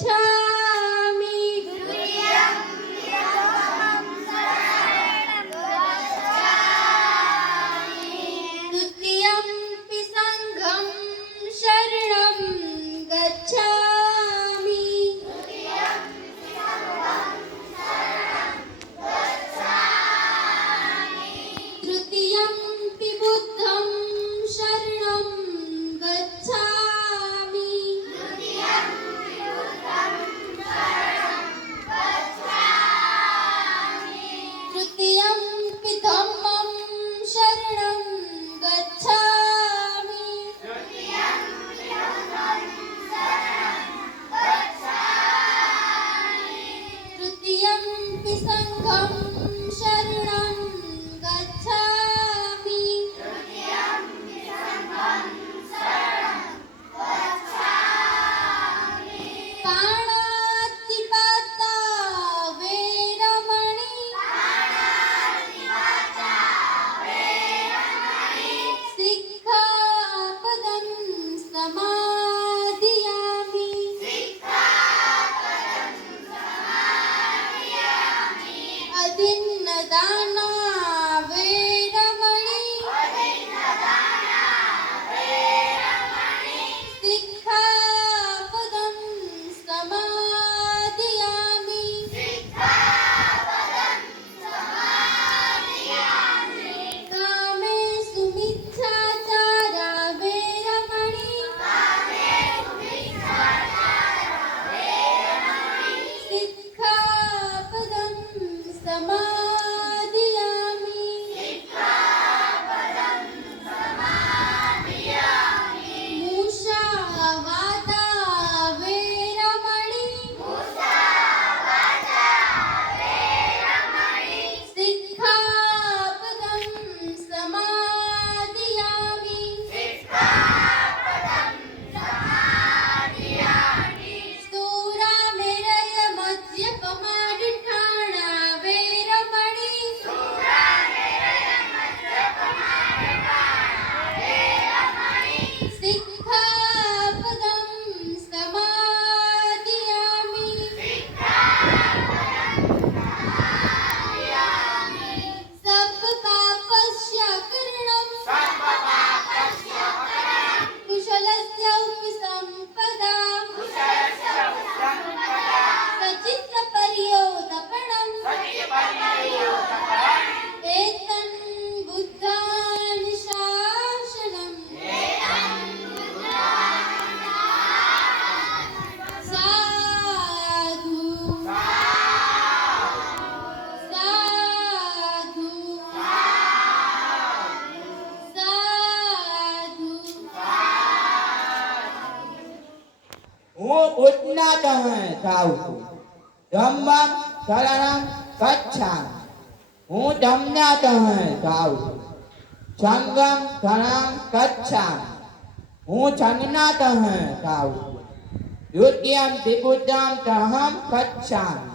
गच्छामि द्वितीयम्पि संघं शरणं गच्छामि तृतीयम्पि बुद्धं शरणं गच्छामि तृतीयम्पि धम्मं शरणं गच्छामि तृतीयम्पि संघं शरणं गच्छामि पाणातिपाता वेरमणि सिक्खापदं समादियामि अदिन्नदाना वेरमणि सिक्खापदं समादियामि कामेषु मिथ्याचारा वेरमणि सिक्खापदं समादियामि मुषावादा वेरमणि सिक्खापदं समादियामि सूरामेरय मद्यपमादिठाणा वेरमणि सिक्खापदं समादियामि सप्पापस्य करणं कुशलस्य उपसम्पदा सचित्रपर्योदपणम् एतं बुद्धानुशासनं साधु साधु साधु હું ઉન્નત થાઉં છું ધમ્મં શરણં ગચ્છામિ હું ધમ્મનાથ થાઉં છું સંઘં શરણં ગચ્છામિ હું સંઘનાથ થાઉં છું દ્વિતીયં વિબુદ્ધં તહં ગચ્છામિ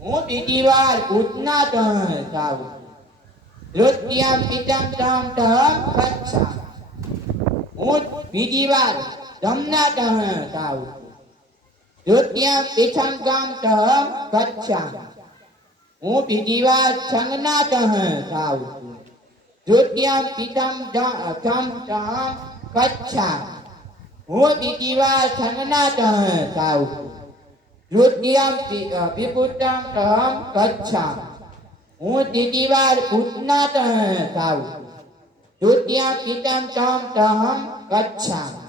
હું બીજી વાર ઉન્નત થાઉં છું તૃતીયં પિતં તહં ગચ્છામિ હું બીજી વાર ધમ્મનાથ થાઉં છું દ્વિતીયં પિછંગં તહં ગચ્છામિ હું બીજી વાર સંઘનાથ થાઉં છું તૃતીયં પિતં તહં ગચ્છામિ હું બીજી વાર સંઘનાથ થાઉં છું તૃતીયં વિબુદ્ધં તહં ગચ્છામિ હું ત્રીજી વાર ઉન્નત થાઉં છું તૃતીયં પિતં તહં ગચ્છામિ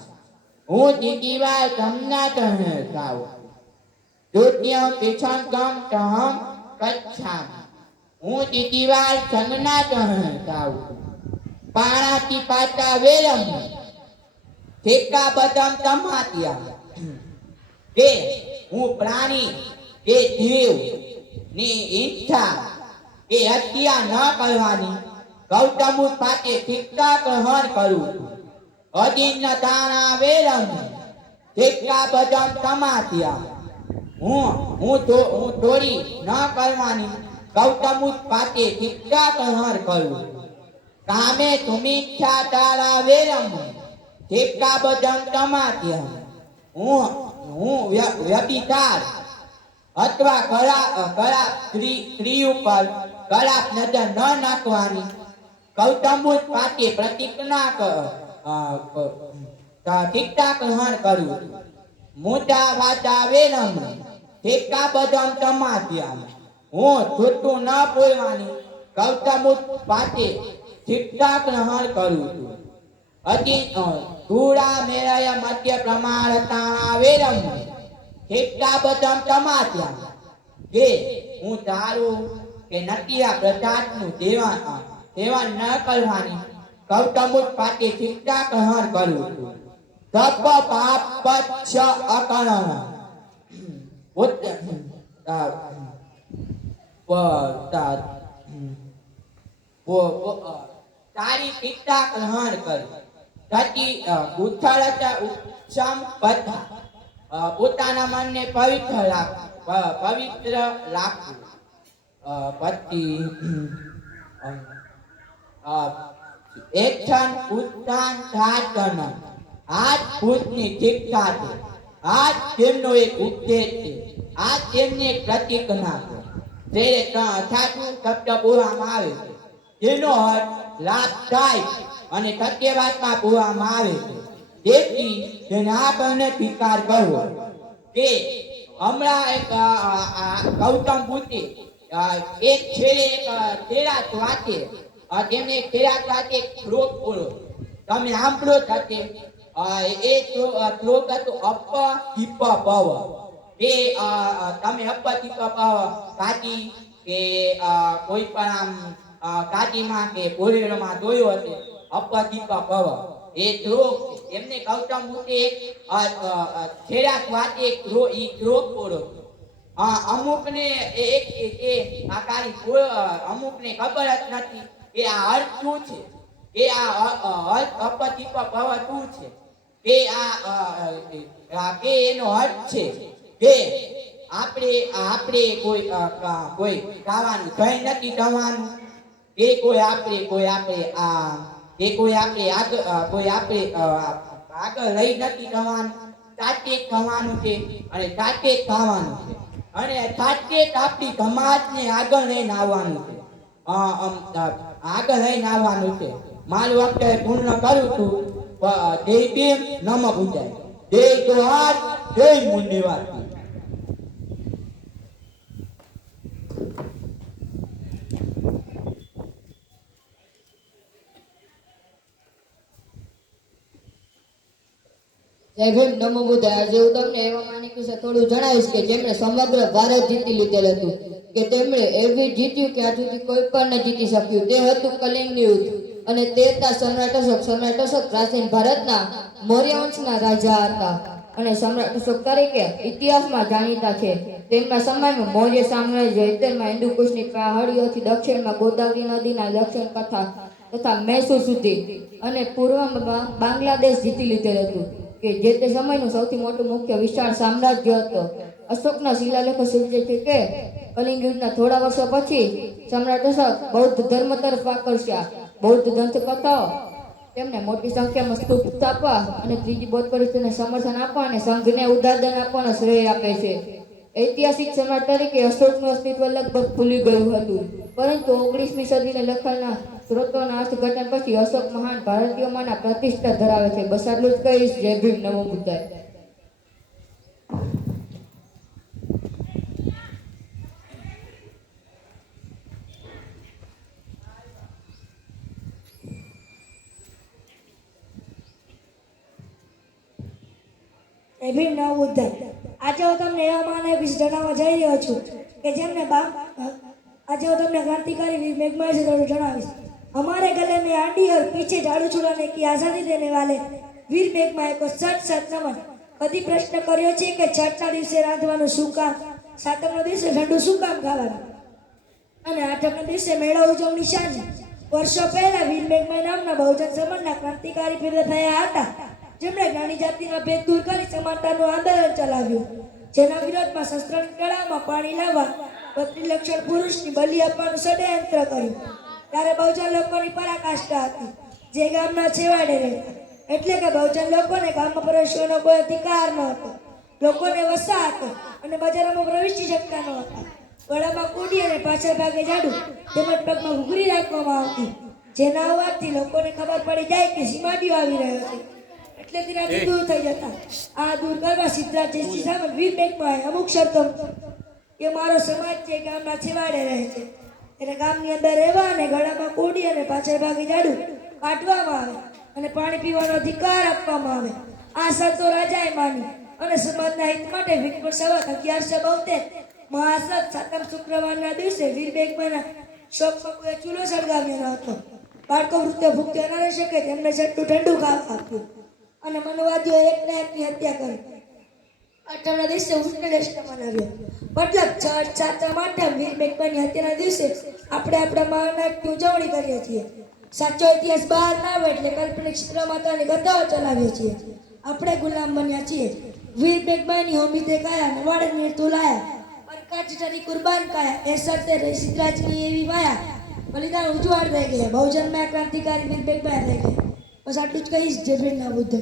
હું ત્રીજી વાર ધમ્મનાથ થાઉં છું તૃતીયં પિછંગં તહં ગચ્છામિ હું ત્રીજી વાર સંઘનાથ થાઉં છું પાણાતિપાતા વેરમણિ સિક્ખાપદં સમાદિયામિ કે હું પ્રાણી કે જીવ ની ઈચ્છા કે હત્યા ન કરવાની ગૌતમ બુદ્ધ પાસે શિક્ષા ગ્રહણ કરું છું અદિન્નદાના વેરમણિ સિક્ખાપદં સમાદિયામિ હું ચોરી ન કરવાની ગૌતમ બુદ્ધ પાસે શિક્ષા ગ્રહણ કરું છું કામે સુમિચ્છાચારા વેરમણિ સિક્ખાપદં સમાદિયામિ હું વ્યભિચાર અથવા ખરાબ સ્ત્રી ઉપર ખરાબ નજર ન નાખવાની કૌટુંબિક પાકે પ્રતિજ્ઞા ઠીકઠાક ગ્રહણ કરવું મોટા વાચા વેરમ ઠેકા બદમ તમાત્યા હું છૂટું ન બોલવાની કૌટુંબિક પાકે ઠીકઠાક ગ્રહણ કરું છું અતિ ધૂળા મેળાયા મધ્ય પ્રમાણ તાણા વેરમ ઠેકા બદમ તમાત્યા કે હું તારું કે નટિયા પ્રજાતનું સેવન ન કરવાની કૌટુંબિક પાકે ઠીકઠાક ગ્રહણ કરું છું તપ પાપ છ અકરણ તારી ઠીકઠાક ગ્રહણ કરી તતિ ઉથળતા ઉત્સમ બધા પોતાના મનને પવિત્ર રાખવું પછી એક્ષણ ઉત્થાન ધાતન આ ભૂતની શિક્ષા છે આ તેમનો એક ઉપદેશ છે આ તેમની એક પ્રતિજ્ઞા છે ત્યારે સાચું શબ્દ બોલવામાં આવે છે તેનો અર્થ લાભ થાય અને સત્યવાદમાં બોલવામાં આવે છે તેથી તેને આપણને સ્વીકાર કરવો કે હમણાં એક ગૌતમ બુદ્ધે એક છેલ્લે એક તેરાસ વાંચે તેમને તેરાસ વાંચે શ્લોક બોલો તમે સાંભળો થશે એ શ્લોક હતો અપ દીપ પવ એ તમે અપ દીપ પવ કાજી કે કોઈ પણ આમ કાજીમાં કે બોરેલોમાં જોયો હશે અપ દીપ પવ એ શ્લોક એમને ગૌતમ બુદ્ધે એક તેરાસ વાંચે એક શ્લોક બોલો અમુકને એક અમુકને ખબર જ નથી કે આ અર્થ શું છે કે આ અર્થ અપદીપ ભવ શું છે કે કે એનો અર્થ છે કે આપણે કોઈ ખાવાનું કઈ નથી થવાનું કે કોઈ આપણે આગળ લઈ નથી થવાનું સાચે થવાનું છે અને સાચે ખાવાનું છે અને સાચે આપણી સમાજને આગળ લઈને આવવાનું છે આગળ લઈને આવવાનું છે મારું વખતે પૂર્ણ કરું છું જય ભીમ નમઃ બુદ્ધાય જય જોહાર જય મુંડીવાતી જય ભીમ નમો બુદ્ધાય. આજે હું તમને એવા માણસ વિશે થોડું જણાવીશ કે જેમણે સમગ્ર ભારત જીતી લીધેલ હતું કે તેમણે એવી જીત્યું કે આ સુધી કોઈ પણ ન જીતી શક્યું તે હતું કલિંગ યુદ્ધ અને તે હતા સમ્રાટ અશોક પ્રાચીન ભારતના મૌર્ય વંશના રાજા હતા અને સમ્રાટ અશોક તરીકે ઇતિહાસમાં જાણીતા છે. તેમના સમયમાં મૌર્ય સામ્રાજ્ય ઉત્તરમાં હિન્દુ કુશની પહાડીઓથી દક્ષિણમાં ગોદાવરી નદીના દક્ષિણ તથા મૈસૂર સુધી અને પૂર્વમાં બાંગ્લાદેશ જીતી લીધેલ હતું કે જે તે સમયનું સૌથી મોટું મુખ્ય વિશાળ સામ્રાજ્ય હતો. અશોકના શિલાલેખો સૂચવે છે કે કલિંગ યુદ્ધના થોડા વર્ષો પછી સમ્રાટ અશોક બૌદ્ધ ધર્મ તરફ આકર્ષ્યા. બૌદ્ધ દંતકથાઓ તેમને મોટી સંખ્યામાં સ્તૂપ સ્થાપવા અને ત્રીજી બૌદ્ધ પરિસ્થિતિને સમર્થન આપવા અને સંઘને ઉદારદાન આપવાનો શ્રેય આપે છે. ઐતિહાસિક સમ્રાટ તરીકે અશોકનું અસ્તિત્વ લગભગ ભૂલી ગયું હતું, પરંતુ 19મી સદીને લખાણના સ્ત્રોતોના અર્થઘટન પછી અશોક મહાન ભારતીયોમાંના પ્રતિષ્ઠા ધરાવે છે. બસ આટલું જ કહીશ. જય ભીમ નમો બુદ્ધાય. જય ભીમ નમો બુદ્ધાય. આજે હું તમને એવા માનવ વિશે જણાવવા જઈ રહ્યો છું કે જેમને આજે હું તમને क्रांतिकारी वीर मेघमाय से थोड़ा जनाविश. हमारे गले में आंधी और पीछे झाड़ू छुड़ाने की आजादी देने वाले वीर मेघमाय को सत सत नमन. कभी प्रश्न કર્યો છે કે છઠના દિવસે રાંધવાનું શું કામ, સાતમના દિવસે ઠંડુ શું કામ ખાવાનું અને આઠમના દિવસે મેળા ઉજવણી શાની? વર્ષો પહેલા વીર મેઘમાય નામના બહુજન સમાજના ક્રાંતિકારી પેદા થયા હતા, જેમણે જ્ઞાની જાતિના ભેદ દૂર કરી સમાનતાનું આંદોલન ચલાવ્યું, જેના વિરોધમાં શસ્ત્રની કળામાં પાણી લાવવા 32 લક્ષણ પુરુષની બલિ આપવાનું ષડયંત્ર કર્યું. ત્યારે બહુજન લોકોની પરાકાષ્ઠા હતી જે ગામના છેવાડે રહેતા, એટલે કે બહુજન લોકોને ગામમાં પ્રવેશવાનો કોઈ અધિકાર ન હતો. લોકોને વસા હતો અને બજારોમાં પ્રવેશી શકતા ન હતા. ગળામાં કુડી અને પાછળ ભાગે જાડું તેમજ પગમાં ઘૂઘરી રાખવામાં આવતી, જેના અવાજથી લોકોને ખબર પડી જાય કે સીમાડીઓ આવી રહ્યો છે, એટલે તેનાથી દૂર થઈ જતા. આ દૂર કરવા સિદ્ધરાજ જયસિંહ સામંત વીર બેગમાએ અમુક શરતો કે મારો સમાજ છે ગામના છેવાડે રહે છે, એને ગામની અંદર રહેવા અને ગળામાં કુડી અને પાછળ ભાગે જાડું કાઢવામાં આવે અને પાણી પીવાનો અધિકાર આપવામાં આવે. આ શરતો રાજાએ માની અને સમાજના હિત માટે વિક્રમ સંવત 1172 મહાસદ સાતમ શુક્રવારના દિવસે વીર બેગમાના શોકમાં કોઈ ચૂલો સળગાવ્યો ન હતો. બાળકો વૃદ્ધો ભૂખ્યા ન રહી શકે તેમને છઠ્ઠું ઠંડુ ખાવા આપ્યું અને મનવાદીઓ એકના એકની હત્યા કરી. અઠમના દિવસે ઉષ્ણદેષ્ટ મનાવ્યો. મતલબ છઠ સાતમ આઠમ વીર બેગમાની હત્યાના દિવસે આપણે આપણા મહાનાયકની ઉજવણી કરીએ છીએ. સાચો ઇતિહાસ બહાર ના આવે એટલે કાલ્પનિક ચિત્ર માતાની કથાઓ ચલાવીએ છીએ. આપણે ગુલામ બન્યા છીએ. વીર બેગમાની હોમીતે કાયા નવાડે તુલાયા પરકાચટાની કુરબાન કાયા એ શરતે સિદ્ધરાજની એવી વાયા બલિદાન ઉજવાળ થઈ ગયા. બહુજન્મના ક્રાંતિકારી વીર બેગમા થઈ ગયા. બસ આટલું જ કહીશ. જય ભીમ ના બુદ્ધ.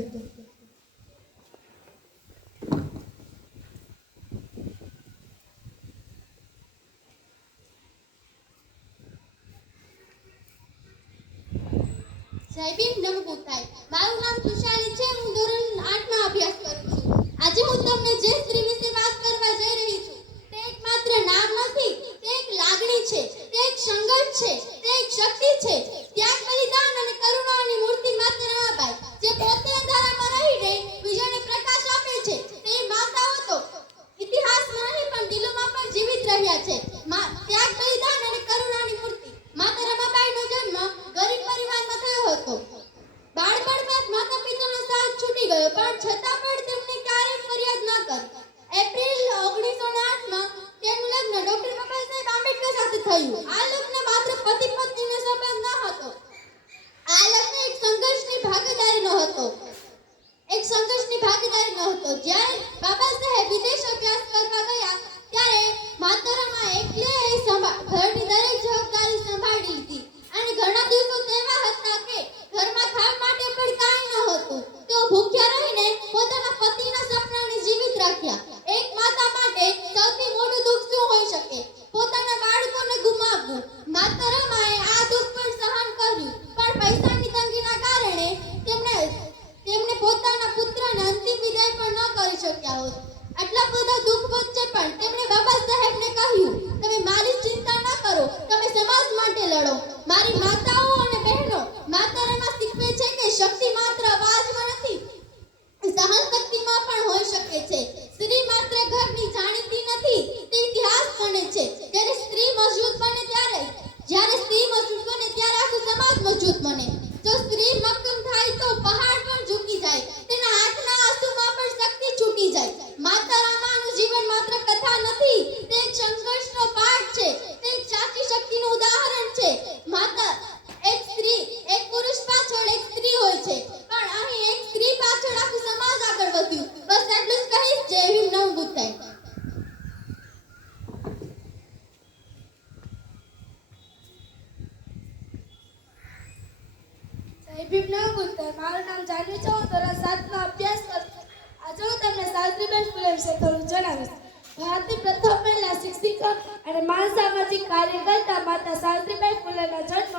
જય ભીમ નમો બુદ્ધાય. મારું નામ ખુશાલી છે. હું ધોરણ 8 માં અભ્યાસ કરું છું. આજે હું તમને જે સ્ત્રી વિશે વાત કરવા જઈ રહી છું તે એક માત્ર નામ નથી, તે એક લાગણી છે, તે એક સંઘર્ષ છે, તે એક શક્તિ છે. ત્યાગ, બલિદાન અને કરુણાની મૂર્તિ માત્ર રમાબાઈ, જે પોતે અંધારામાં રહીને બીજાને પ્રકાશ આપે છે. તે માતાઓ તો ઇતિહાસમાં નહીં પણ દિલોમાં પણ જીવિત રહ્યા છે. ત્યાગ, બલિદાન અને કરુણાની મૂર્તિ. માતા રમાબાઈનો જન્મ ગરીબ પરિવારમાં થયો હતો. બાળપણમાં માતા પિતાનો સાથ છૂટી ગયો, પણ છતાં પણ તેમણે ક્યારેય ફરિયાદ ન કરી. એપ્રિલ 1908માં તેમનું લગ્ન ડોક્ટર બાબા સાહેબ આંબેડકર સાથે થયું. આ લગ્ન માત્ર પતિ પત્નીનો સંબંધ ન હતો. આ લગ્ન એક સંઘર્ષની ભાગીદારીનો હતો. જ્યારે બાબા સાહેબ વિદેશ અભ્યાસ કરવા ગયા ત્યારે માતરમા એકલે ઘરની દરેક જવાબદારી સંભાળી લીધી અને ઘણા દિવસો તેવા હતા કે ઘરમાં ખાવા માટે પણ કાંઈ ન હતું. તેઓ ભૂખ્યા રહીને પોતાના પતિના સપનાને જીવિત રાખ્યા. એક માતા માટે સૌથી મોટું દુઃખ શું હોઈ શકે? પોતાના બાળકોને ગુમાવવું. માતરમાએ આ દુઃખ પણ સહન કર્યું, પણ પૈસાની તંગીના કારણે તેમણે પોતાના પુત્રને અંતિમ વિદાય પણ ન કરી શક્યા હોત. આટલા બધા દુઃખ વચ્ચે પણ તેમણે બાબા સાહેબને કહ્યું, તમે મારી ચિંતા ન કરો, તમે સમાજ માટે લડો. મારી માતાઓ અને બહેનો, માતારમા શીખવે છે કે શક્તિ માત્ર અવાજમાં નથી, સહન શક્તિમાં પણ હોઈ શકે છે. સ્ત્રી માત્ર ઘરની જાણીતી નથી, તે ઇતિહાસ બને છે. જ્યારે સ્ત્રી મજબૂત બને ત્યારે આખો સમાજ મજબૂત બને. જો સ્ત્રી મક્કમ થાય તો પહાડ પણ ઝૂકી જાય, તેના હાથના આંસુમાં પણ શક્તિ છૂટી જાય. માતા રામાનું જીવન માત્ર કથા નથી, તે એક સંઘર્ષનો પાઠ છે, તે એક સાચી શક્તિનું ઉદાહરણ છે. માતા એક પુરુષ પાછળ એક સ્ત્રી હોય છે, પણ અહીં એક સ્ત્રી પાછળ આખું સમાજ આગળ વધ્યું. બસ એટલું જ કહીશ. જય ભીમ નમો બુદ્ધાય. જય ભીમ નમો બુદ્ધાય. મારું નામ જાનવી છે. હું ધોરણ 7 માં અભ્યાસ કરું છું. આજે હું તમને સાવિત્રીબાઈ ફૂલે વિશે થોડું જણાવીશ. ભારતની પ્રથમ મહિલા શિક્ષિકા અને મહાન સામાજિક કાર્યકર્તા માતા સાવિત્રીબાઈ ફૂલેનો જન્મ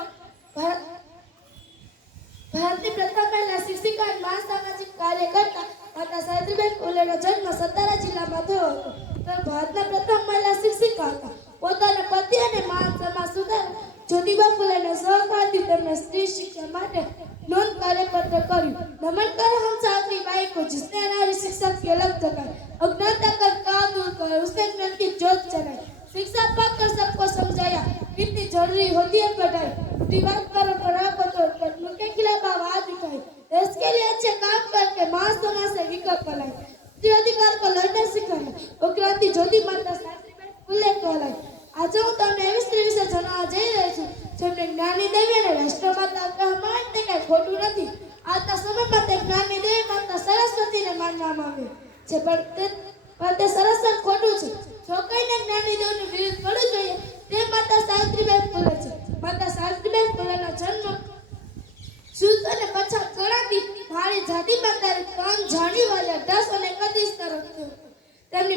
ભારતની પ્રથમ મહિલા શિક્ષિકા અને મહાન સામાજિક કાર્યકર્તા માતા સાવિત્રીબાઈ ફૂલેનો જન્મ સતારા જિલ્લામાં થયો હતો. તેઓ ભારતના પ્રથમ મહિલા શિક્ષિકા હતા. પોતાના પતિ અને મહાન સમાજ સુધારક જ્યોતિબા ફૂલેના સહકારથી તેમણે સ્ત્રી શિક્ષણ માટે नोंद कार्यपत्र કર્યું। नमन कर हम सावित्री बाई को जिसने नारी शिक्षा की अलग जगाई, अज्ञानता का काल दूर कर उसने ज्ञान की ज्योत जलाई, शिक्षा पाकर सबको समझाया कितनी जरूरी होती है पढ़ाई, दीवार परंपरा को तोड़कर उनके खिलाफ आवाज उठाई, देश के लिए अच्छे काम करके मां समाज से विकल्प बनाई, स्त्री अधिकार को लड़ना सिखाया, वो क्रांति ज्योति माता सावित्रीबाई फूले कहलाई। आज हूँ तमने एवी स्त्री विશે જણાવવા જઈ રહી છું જેમને જ્ઞાની દેવી અને રાષ્ટ્રમાતા કહેવામાં તે કઈ ખોટું નથી। આજના સમયમાં તે જ્ઞાની દેવી માતા સરસ્વતીને માનવામાં આવે છે, પણ તે સરસ્વત ખોટું છે। જો કોઈને જ્ઞાની દેવીનું વિરુદ્ધ કરવું જોઈએ તે માતા સાવિત્રીબાઈ ફૂલે છે। માતા સાવિત્રીબાઈ ફૂલેનો જન્મ શુદ્ધ અને પછાત ગણાતી મારી જાતિમાં તારીખ 3 જાન્યુઆરી 1831 તારીખ થયો।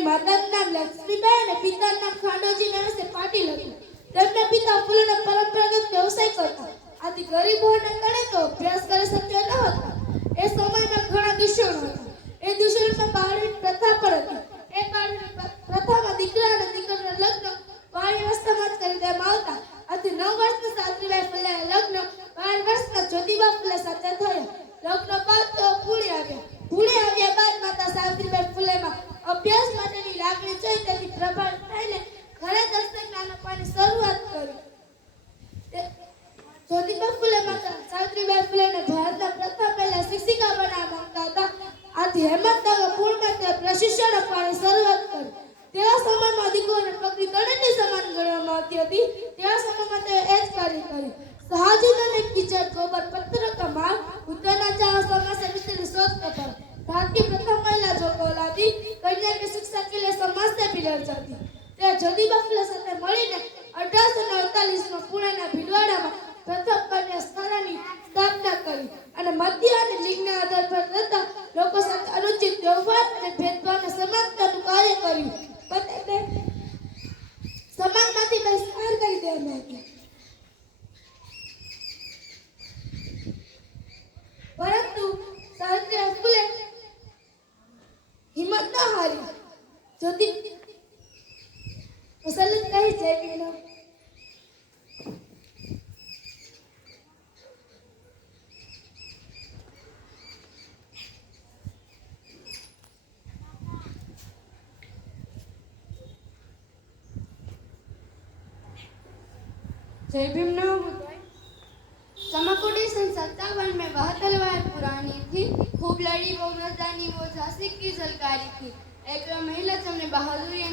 માતાનું નામ લક્ષ્મીબાઈ અને પિતાનું નામ ખાંડોજી નરસિંહ પાટીલ હતું. તેમના પિતા ફૂલોનો પરંપરાગત વ્યવસાય કરતા. આથી ગરીબ હોવાના કારણે તો અભ્યાસ કરી શક્યા ન હતા. એ સમયમાં ઘણા દૂષણો હતા. એ દૂષણમાં બાળવીની પ્રથા પણ હતી. એ બાળવીની પ્રથામાં દીકરા અને દીકરીના લગ્ન બાળ અવસ્થામાં જ કરી દેવામાં આવતા. આથી 9 વર્ષની સાવિત્રીબાઈ ફૂલેના લગ્ન 12 વર્ષના જ્યોતિબા ફૂલે સાથે થયા. લગ્ન બાદ તેઓ પુણે આવ્યા. પુણે આવ્યા બાદ માતા સાવિત્રીબાઈ ફૂલેમાં અભ્યાસ માટેની લાગણી જોઈ તેથી પ્રભાવિત થઈને ઘરે દસ્તક જ્ઞાન આપવાની શરૂઆત કરી. જ્યોતિબા ફૂલે માતા સાવિત્રીબાઈ ફૂલેને ભારતના પ્રથમ મહિલા શિક્ષિકા બનાવવા માંગતા હતા. આથી હિંમતનગર પુણમાં તે પ્રશિક્ષણ આપવાની શરૂઆત કરી. તેવા સમયમાં દીકરીઓને પગની તળેટી સમાન ગણવામાં આવતી હતી. તેવા સમયમાં તેઓ એ જ કાર્ય કર્યું. સહાજીને કિચડ ગોબર પત્તર का माल उतना चाह समाज से मिस्त्री शोध कर भारत की प्रथम महिला जो कहलाती कन्या की शिक्षा के लिए समाज से भी लड़ जाती. તે જ્યોતિબા ફૂલે સાથે મળીને 1848 માં પુણેના ભીલવાડામાં પ્રથમ કન્યા શાળાની સ્થાપના કરી અને મધ્ય અને લિંગના આધાર પર થતા લોકો સાથે અનુચિત વ્યવહાર અને ભેદભાવને સમાપ્તનું કાર્ય કર્યું. પતને સમાજમાંથી બહિષ્કાર કરી દેવામાં આવ્યો. પરંતુ સાવિત્રીબાઈ ફૂલે હિંમત ન હારી. જ્યોતિ મુસલ્લત કહી જય ભીમ. जय भीम न चमकोड़ी सन 57 में वह तलवार पुरानी थी. खूब लड़ी वो मर्दानी वो झांसी की झलकारी थी. एक महिला જેમણે બહાદુરી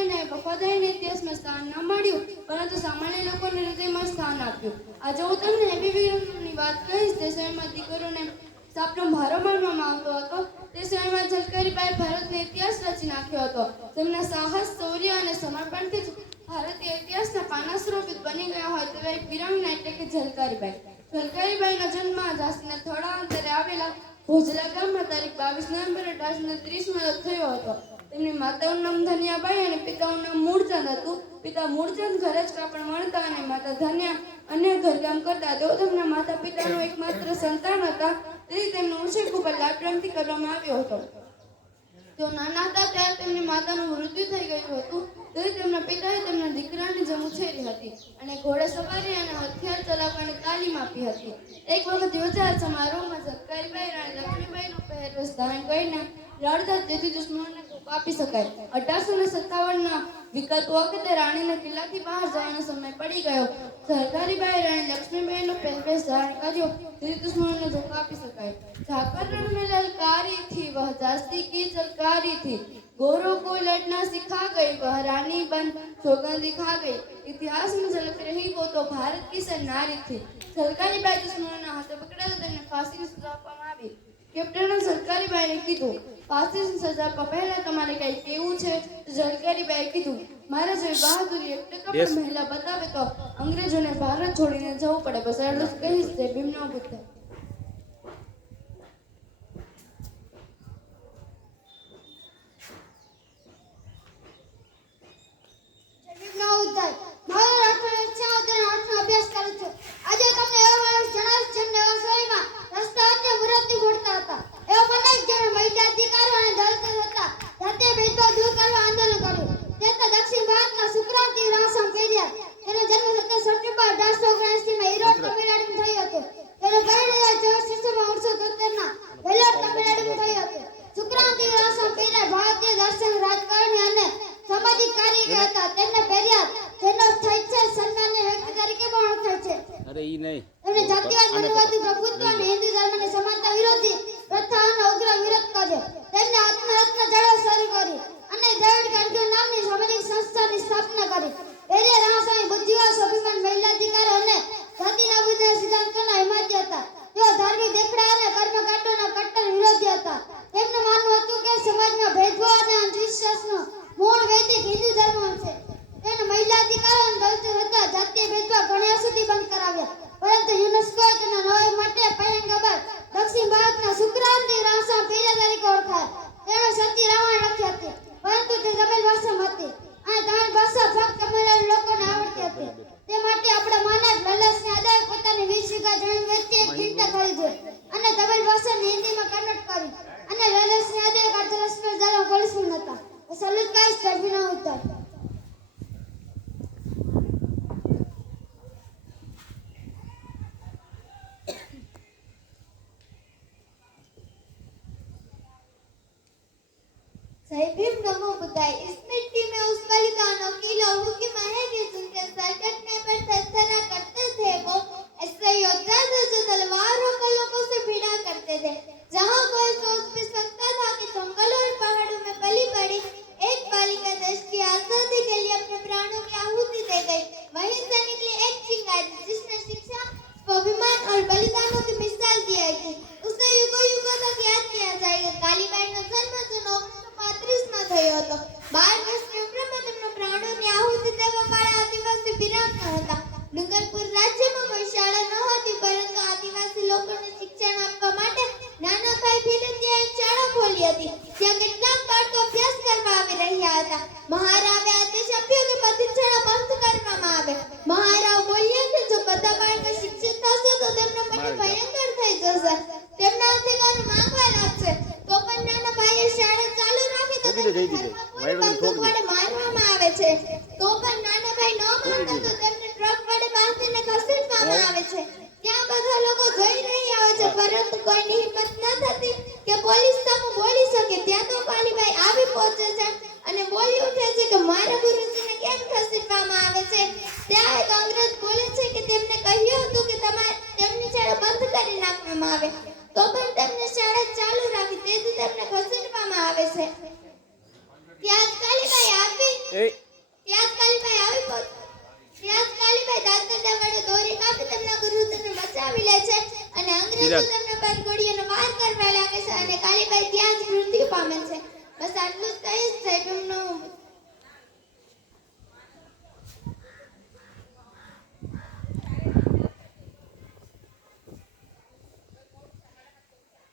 અને વફાદારીને ઇતિહાસમાં સ્થાન ન મળ્યું પરંતુ સામાન્ય લોકોને હૃદયમાં સ્થાન આપ્યું. આજે હું તમને એવી વીરોની વાત કહીશ તે સમયમાં દીકરીઓને સાપનો ભારો માનવામાં આવતો હતો. તે સમયમાં ઝલકારીબાઈ ભારતનો ઇતિહાસ રચી નાખ્યો હતો. તેમના સાહસ, શૌર્ય અને સમર્પણથી જ ભારતીય ઇતિહાસના પાના સ્વરૂપિત બની ગયા હોય તેવા એક વીરાંગના એટલે કે ઝલકારીબાઈ. ઝલકારીબાઈનો જન્મ ઝાંસીના થોડા અંતરે આવેલા ભોજલા ગામમાં તારીખ 22 નવેમ્બર 1830 થયો હતો. તેમની માતાનું નામ ધન્યાબાઈ અને પિતાનું નામ મૂળચંદ હતું. પિતા મૂળચંદ ઘરે જ કાપડ વણતા અને માતા ધન્યા અન્ય ઘરકામ કરતા. તેઓ તેમના માતા પિતાનો એકમાત્ર સંતાન હતા. તેથી તેમનો ઉછેર ખૂબ જ લાડપ્રેમથી કરવામાં આવ્યો હતો. તેઓ નાના હતા ત્યારે તેમની માતાનું મૃત્યુ થઈ ગયું હતું. તેથી તેમના પિતાએ તેમના દીકરાની જેમ ઉછેરી હતી અને ઘોડે સવારી અને હથિયાર ચલાવવાની તાલીમ આપી હતી. એક વખત યોજાયેલ સમારોહમાં ઝલકારીબાઈ રાણી લક્ષ્મીબાઈનો પહેરવેશ ધારણ કરીને લડતા તેથી દુશ્મનોને આપી શકાય. 1857ના વિકલ્પ વખતે રાણીને કિલ્લાથી બહાર જવાનો સમય પડી ગયો. ઝલકારીબાઈ રાણી લક્ષ્મીબાઈનો પહેરવેશ ધારણ કર્યો તેથી દુશ્મનોને ધોખા આપી શકાય. जाकर रण में ललकारी थी वह झांसी की झलकारी थी. गोरों को लड़ना सिखा गई वह रानी बन सौगंध दिखा गई. इतिहास में झलक रही वो तो भारत की सरनारी थी. ઝલકારીબાઈ દુશ્મનોના હાથે પકડાતા તેમને ફાંસીની સજા આપવામાં આવી. કેપ્ટને ઝલકારીબાઈને કીધું, ફાંસીની સજા આપવા પહેલા તમારે કઈ કેવું છે? ઝલકારીબાઈએ કીધું, મારે જેવી બહાદુરી 1% પણ મહિલા બતાવે તો અંગ્રેજોને ભારત છોડીને જવું પડે. બસ એટલું જ કહીશ. જય ભીમ નમો બુદ્ધાય. તેનો જન્મ 17 સપ્ટેમ્બર 1879 માં ઈરોડ તમિલનાડુમાં થયો હતો. તેનો પરિવાર जय भीम नमो बुद्धाय। इस मिट्टी में उस बलिदानों की लहू की महक है, जिनके सर कटने पर थरथरा करते थे वो ऐसे योद्धा थे जो तलवारों कलकों से भिड़ा करते थे। जहाँ कोई सोच भी सकता था कि जंगलों और पहाड़ों में बलि पड़ी एक बालिका देश की आजादी के लिए अपने प्राणों की आहुति दे गई, वहीं से निकली एक चिंगारी जिसने शिक्षा, स्वाभिमान और बलिदानों की मिसाल दिया थी। उसे युगों युगों तक याद किया जाएगा। कालीबाईનો જન્મ જૂન 1935માં થયો હતો। 12 વર્ષની ઉંમરમાં તેમના પ્રાણોની આહુતિ દેવાવાળા આદિવાસી વીરાંગના હતા। ડુંગરપુર રાજ્યમાં કોઈ શાળા ન હતી, પરંતુ આદિવાસી લોકોને શિક્ષણ આપવા માટે નાના ભાઈ ભીલતિયાએ એક શાળા ખોલી હતી, જ્યાં કેટલાક બાળકો અભ્યાસ કરવા આવી રહ્યા હતા। મહારાવે આદેશ આપ્યો કે બધી શાળા બંધ કરવામાં આવે। મહારાવ બોલ્યા કે જો બધા બાળકો શિક્ષિત થશે તો તેમનો પતિ ભયંકર થઈ જશે, તેમના અધિકારો માંગવા લાગશે। તો પણ નાના ભાઈએ શાળા ચાલુ રાખી તો તેમને બંદૂક વડે મારવામાં આવે છે। તો પણ નાના ભાઈ ન માનતા તો તેમને ટ્રક વડે બાંધીને ખસેડવામાં આવે છે। ત્યાં બધા લોકો જોઈ રહ્યા હોય છે, પરંતુ કોઈની હિંમત ન થતી કે પોલીસ સામે બોલી શકે। ત્યાં તો કાલીબાઈ આવી પહોંચે છે અને બોલી ઉઠે છે કે મારા ગુરુજીને કેમ ખસેડવામાં આવે છે। ત્યાં એક અંગ્રેજ બોલે છે કે તેમને કહ્યું હતું કે તમારે તેમની શાળા બંધ કરી નાખવામાં આવે, તો પણ તેમને શાળા ચાલુ રાખી, તેથી તેમને ખસેડવામાં આવે છે। ત્યાં જ કાલીબાઈ આવી દાંતરડા વડે દોરી કાપી તેમના ગુરુજીને બચાવી લે છે અને અંગ્રેજો તેમના પર ગોળીઓનો વાર કરવા લાગે છે અને કાલીબાઈ ત્યાં જ મૃત્યુ પામે છે। બસ આટલું જ કહીશ। જય ભીમનો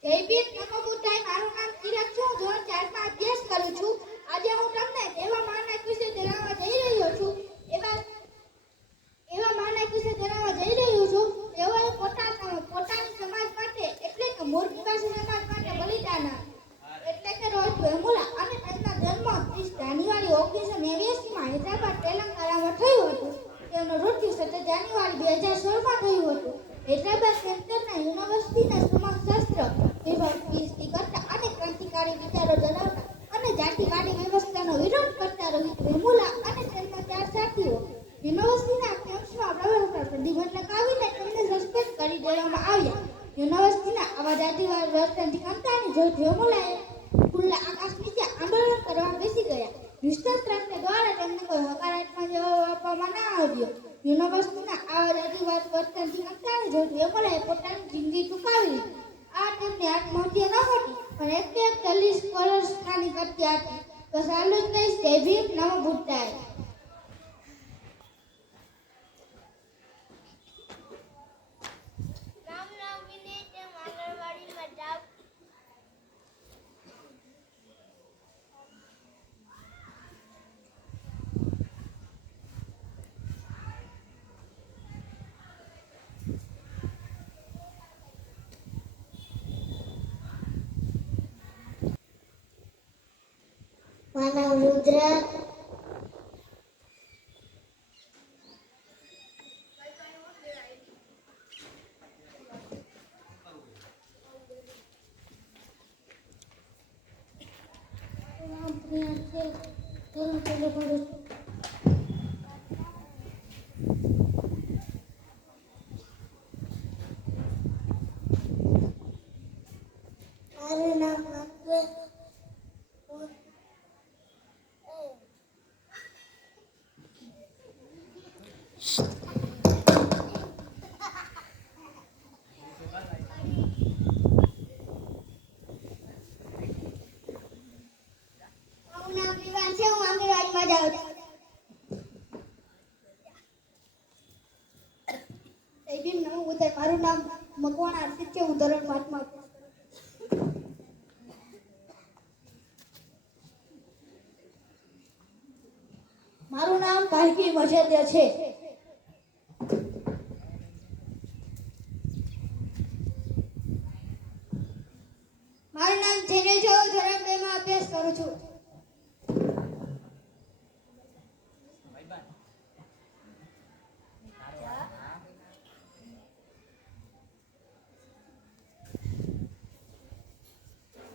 જય ભીમ નમો બુદ્ધાય। મારું નામ ચિરાગ છે, હું ધોરણ 4 માં અભ્યાસ કરું છું। આજે હું તમને એવા માનક વિશે જણાવવા જઈ રહ્યો છું તેઓએ પોતાની સમાજ માટે એટલે કે મૂર્ખવાસી સમાજ માટે બલિદાન આપ્યું, એટલે કે રોજ વેમુલા, અને તેમના જન્મ 30 જાન્યુઆરી 1989 માં હૈદરાબાદ તેલંગાણામાં થયું હતું। તેમનું મૃત્યુ 17 જાન્યુઆરી 2016 માં થયું હતું। હૈદરાબાદ સેન્ટરના યુનિવર્સિટીના સમાજશાસ્ત્ર વિભાગ પીએચડી કરતા અને ક્રાંતિકારી વિચારો ધરાવતા અને જાતિવાદી વ્યવસ્થાનો વિરોધ કરતા રોહિત વેમુલા અને તેમના 4 સાથીઓ યુનિવર્સિટીના કેમ્પસમાં પ્રવેશ પર પ્રતિબંધ લગાવીને તેમને સસ્પેન્ડ કરી દેવામાં આવ્યા। યુનિવર્સિટીના આવા જાતિવાદી વ્યવસ્થાથી કંટાળી રોહિત વેમુલાએ ખુલ્લા આકાશ નીચે આંદોલન કરવા બેસી ગયા। વિસ્તૃત ટ્રસ્ટ દ્વારા તેમને કોઈ હકારાત્મક જવાબ આપવામાં ન આવ્યો। યુનિવર્સિટીના આવા જાતિવાદ વર્તનથી કંટાળી રોહિત વેમુલાએ પોતાની જિંદગી ટૂંકાવી લીધી। આ તેમની આત્મહત્યા ન હતી, પણ એક દલિત સ્કોલર્સ સ્થાનિક હત્યા હતી। બસ આટલું જ કહીશ। જય ભીમ નમો બુદ્ધાય। માનવ રુદ્ર મારું નામ મારું નામ મકવાણા આરતી છે, હું ધોરણ 5 માં મારું નામ કાહિકી મજેદિયા છે। મારું નામ જેને છે, હું ધોરણ 2 માં અભ્યાસ કરું છું।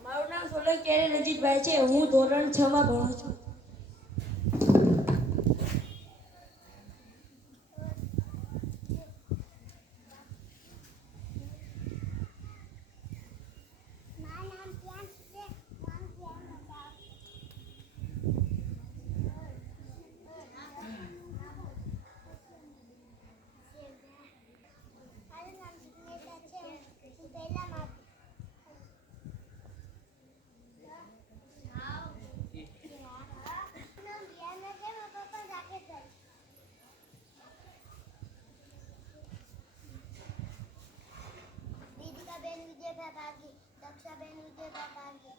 મારું નામ સોલંકી કેરે રજીતભાઈ છે. હું ધોરણ 6 માં ભણું છું. દીપિકાબેન વિજયભાઈ ભાગી, દક્ષાબેન વિજયભાઈ ભાગી,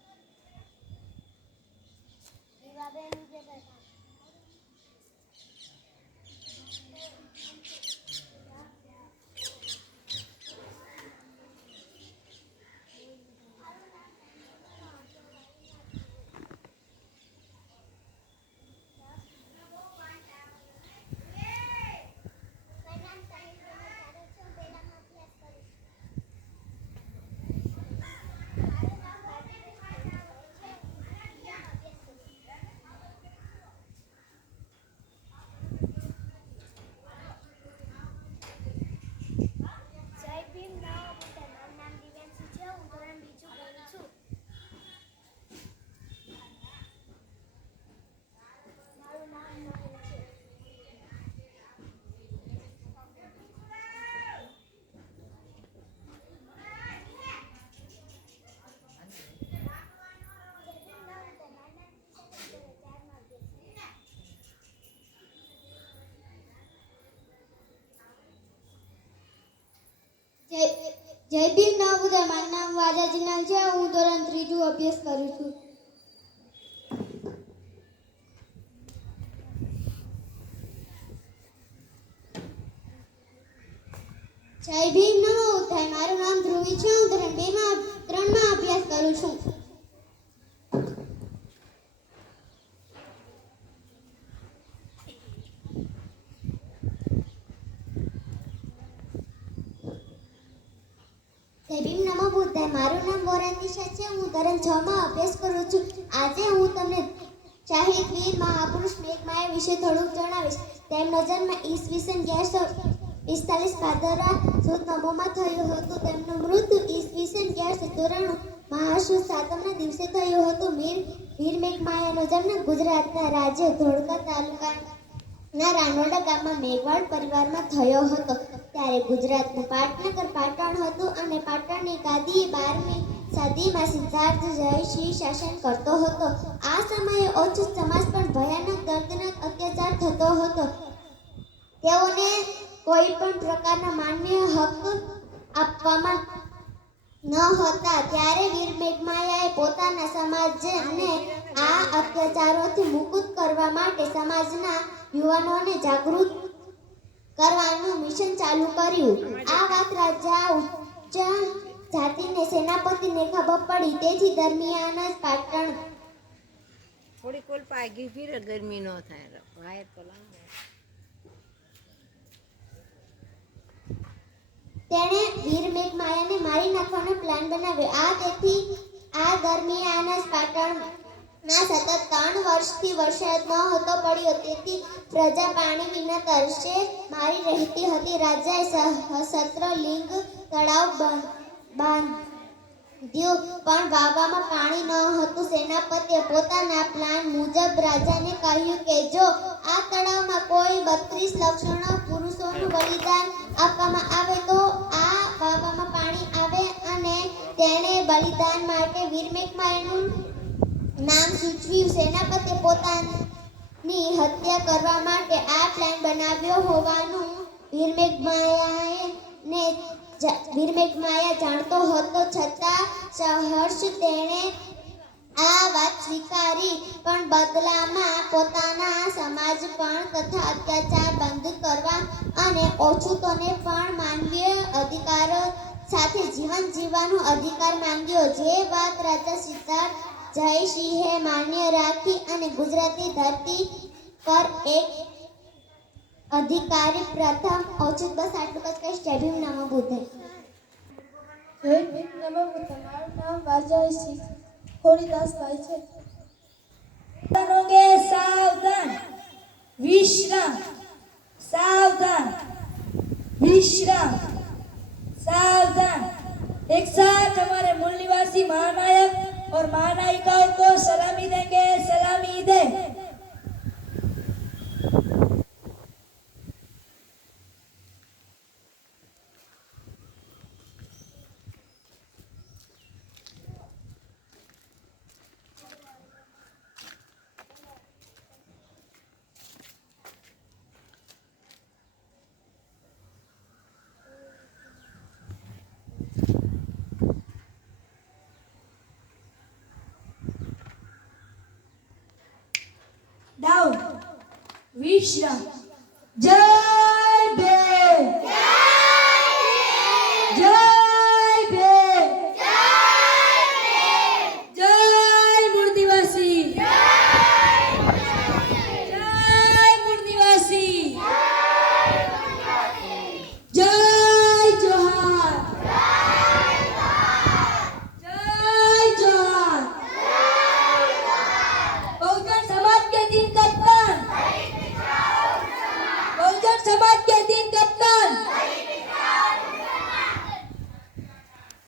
દીવાબેન વિજયભાઈ ભાગી. જય ભીમ નવા બુદ્ધ. મારું નામ દિવ્યાંશી છે. હું ધોરણ 2 ભણું છું. મારું નામ નવીન છે. જય ભીમ નવોદય. મારું નામ વાજા જીનલ છે. હું ધોરણ 3 અભ્યાસ કરું છું. જય ભીમ નવોદય. મારું નામ ધ્રુવી છે. હું ધોરણ 3 માં અભ્યાસ કરું છું. જય ભીમ નમો બુદ્ધાય. મારું નામ વોરાતિશા છે. હું ધોરણ 6 માં અભ્યાસ કરું છું. આજે હું તમને શાહિદ વીર મહાપુરુષ મેઘમાયા વિશે થોડુંક જણાવીશ. તેમનો જન્મ ઈસવીસન 1145 ભાદરવા સુદ નવમમાં થયો હતો. તેમનું મૃત્યુ ઈસવીસન 1194 મહાસુદ સાતમના દિવસે થયું હતું. વીર મેઘમાયાનો જન્મ ગુજરાતના રાજ્ય ધોળકા તાલુકાના રાનોડા ગામમાં મેઘવાળ પરિવારમાં થયો હતો. ત્યારે ગુજરાતનું પાટનગર પાટણ હતું અને પાટણની ગાદી 12મી સદીમાં સિદ્ધાર્થ જયસિંહ શાસન કરતો હતો. આ સમયે ઓછું સમાજ પર ભયાનક દર્દનાક અત્યાચાર થતો હતો. તેઓને કોઈ પણ પ્રકારના માનવીય હક આપવામાં ન હતા. ત્યારે વીર મેઘમાયાએ પોતાના સમાજને આ અત્યાચારોથી મુક્ત કરવા માટે સમાજના યુવાનોને જાગૃત કરવાનું મિશન ચાલુ કર્યું. આ વાત રાજા ઉચ્ચ જાતિને સેનાપતિને ખબર પડી. તેથી દરમિયાન જ પાટણ થોડી કોલ પાગી ફિર ગરમી નો થાય વાયર પલાંગ તેણે વીર મેઘમાયાને મારી નાખવાનો પ્લાન બનાવ્યો. આ દરમિયાન જ પાટણના સતત 3 વર્ષથી વરસાદ નહોતો પડ્યો. તેથી પ્રજા પાણી વિના તરસે મારી રહેતી હતી. રાજાએ સહસ્ત્રલિંગ તળાવ બાંધ્યું પણ વાવવામાં પાણી ન હતું. સેનાપતિએ પોતાના પ્લાન મુજબ રાજાને કહ્યું કે જો આ તળાવમાં કોઈ 32 લક્ષણો પુરુષોનું બલિદાન આપવામાં આવે તો આ વાવવામાં પાણી આવે. અને તેણે બલિદાન માટે વીર મેઘમાયાનું નામ સૂચવ્યું. સેનાપતિએ પોતાની હત્યા કરવા માટે આ પ્લાન બનાવ્યો હોવાનું વીર મેઘમાયા જાણતો હતો. છતાં સહર્ષ તેણે આ વાત સ્વીકારી. પણ બદલામાં પોતાના સમાજ પણ તથા અત્યાચાર બંધ કરવા અને ઓછૂતોને પણ માનવીય અધિકારો સાથે જીવન જીવવાનો અધિકાર માંગ્યો. જે વાત રાજા સિદ્ધાર્થ જયસિંહે માન્ય રાખી અને ગુજરાતની ધરતી પર એક અધિકારી પ્રથમ ઓછું. બસ આટલું જ કહીશ. જય ભીમ નમો બુદ્ધાય. જય ભીમ નમો બુદ્ધ. મારું નામ વાજાસિંહ થોડી દાસ થાય છે. બનોગે સાવધાન વિશ્રામ सावधान विश्राम सावधान। एक साथ हमारे मूल निवासी महानायक और महानायिकाओं को सलामी देंगे। सलामी दे। डाउन विश्राम जय